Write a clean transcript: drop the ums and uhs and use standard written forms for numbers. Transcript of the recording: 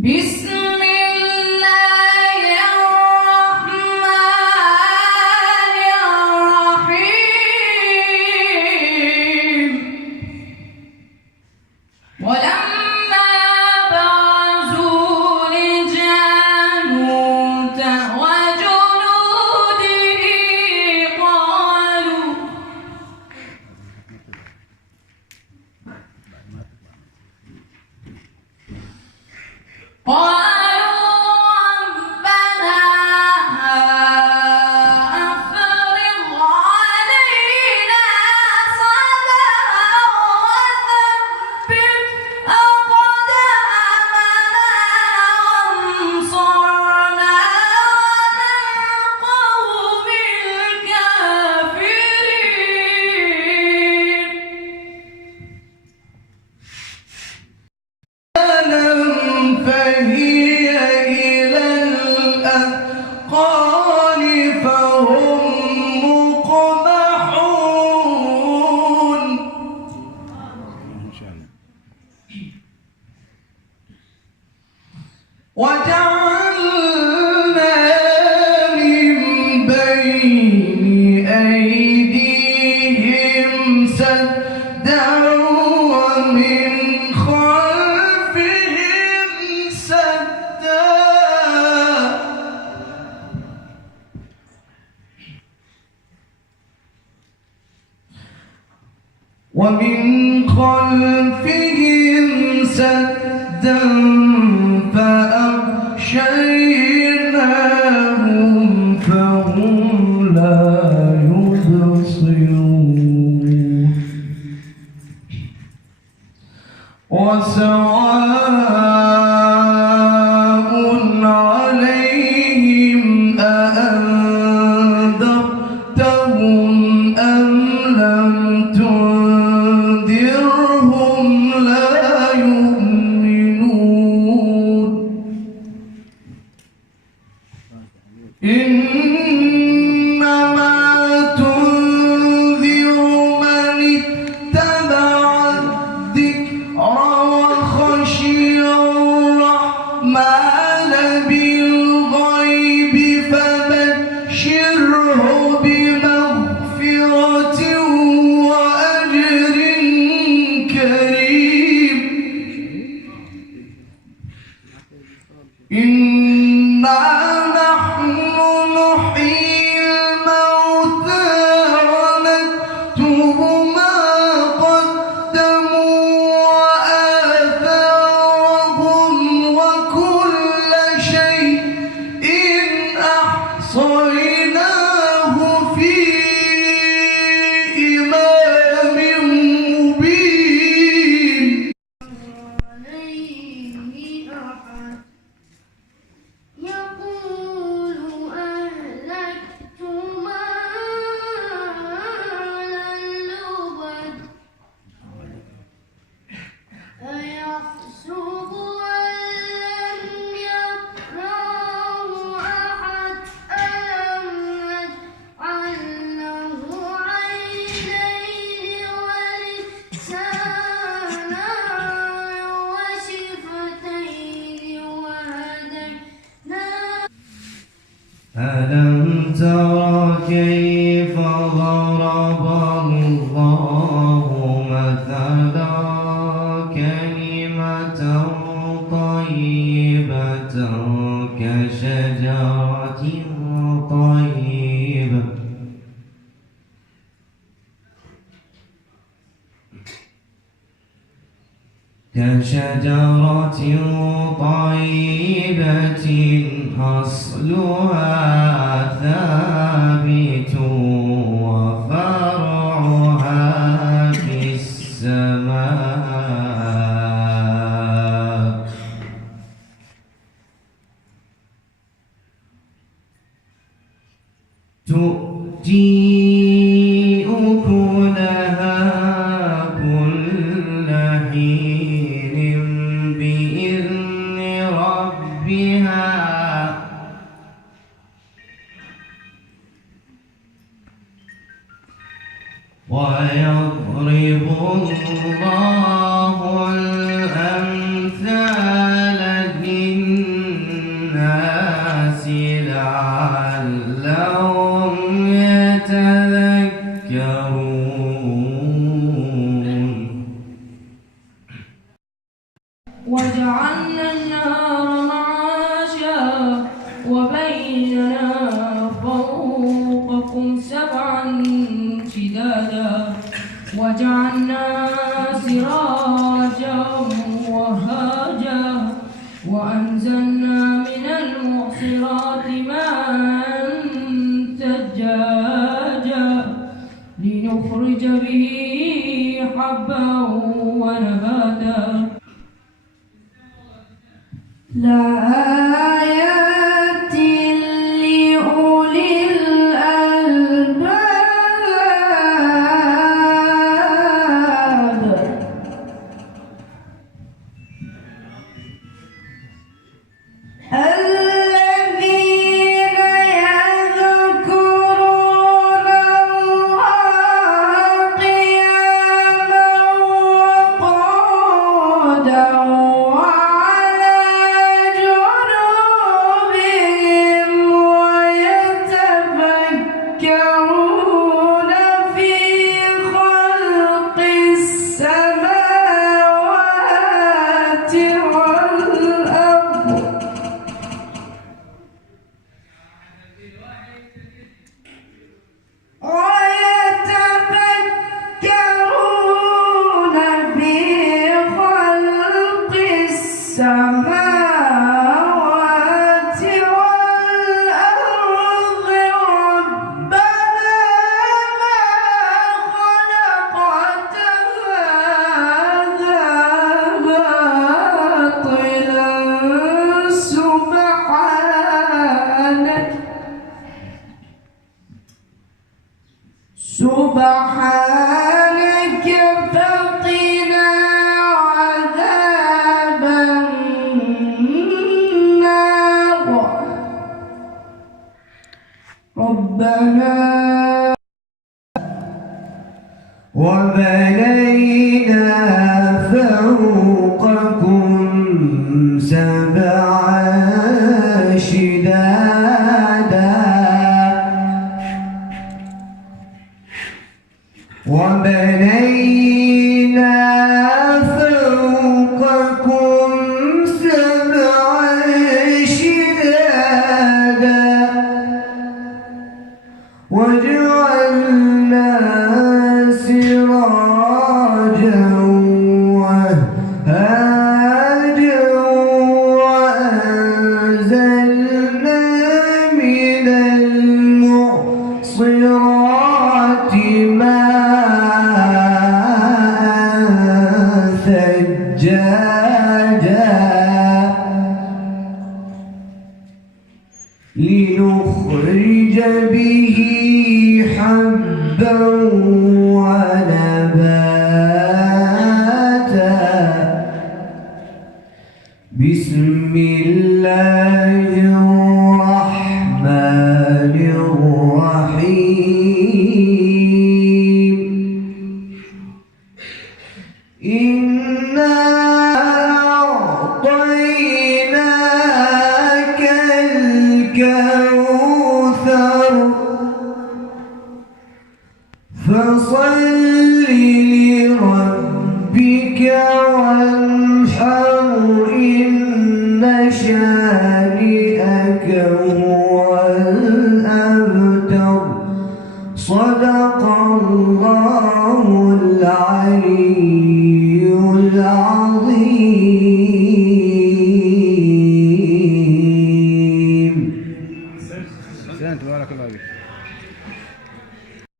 بسم الله الرحمن الرحيم. ولما برزوا لجالوت وجنوده قالوا ربنا أفرغ علينا صبرا وثبت أقدامنا وانصرنا على القوم الكافرين. فهي إلى الأثقال فهم مقمحون. وجعلنا من بين أيديهم سدا ومن خلفهم سدا فأغشيناهم فهم لا يبصرون. وسواء عليهم أأنذرتهم أم لم تنذرهم لا يؤمنون. إنما تنذر من اتبع الذكر وخشي الرحمن بالغيب فبشره بمغفرة وأجر كريم. إنا نحن نحيي الموتى ونكتب ما قدموا وآثارهم وكل شيء أحصيناه في إمام مبين. يقول أهلكت مالا لبدا أيحسب أن لم يره أحد ألم نجعل له عينين ولسانا وشفتين وهديناه. ألم تر كيف ضرب الله مثلا كلمة طيبة كشجرة طيبة أصلها ثابت وفرعها في السماء. تؤتي أكلها كل حين بإذن ربها وجعلنا النهار معاشا وبيننا فوقكم سبعا شدادا وجعلنا سراجا وهاجا وأنزلنا من المعصرات ماء ثجاجا لنخرج به حبا ونباتا لآيات لأولي الألباب الذين يذكرون الله قياما وقعودا وعلى جنوبهم ويتفكرون في خلق السماوات والأرض ويتفكرون في خلق السماوات والأرض ربنا ما خلقت هذا باطلا سبحانك فقنا عذاب النار ربنا وبنينا فوقكم سبعا شدادا وبنينا فوقكم سبعا شدادا وجعلنا سراجا وهاجا وأنزلنا من المعصرات ماء ثجاجا لنخرج به حبا ونباتا بسم الله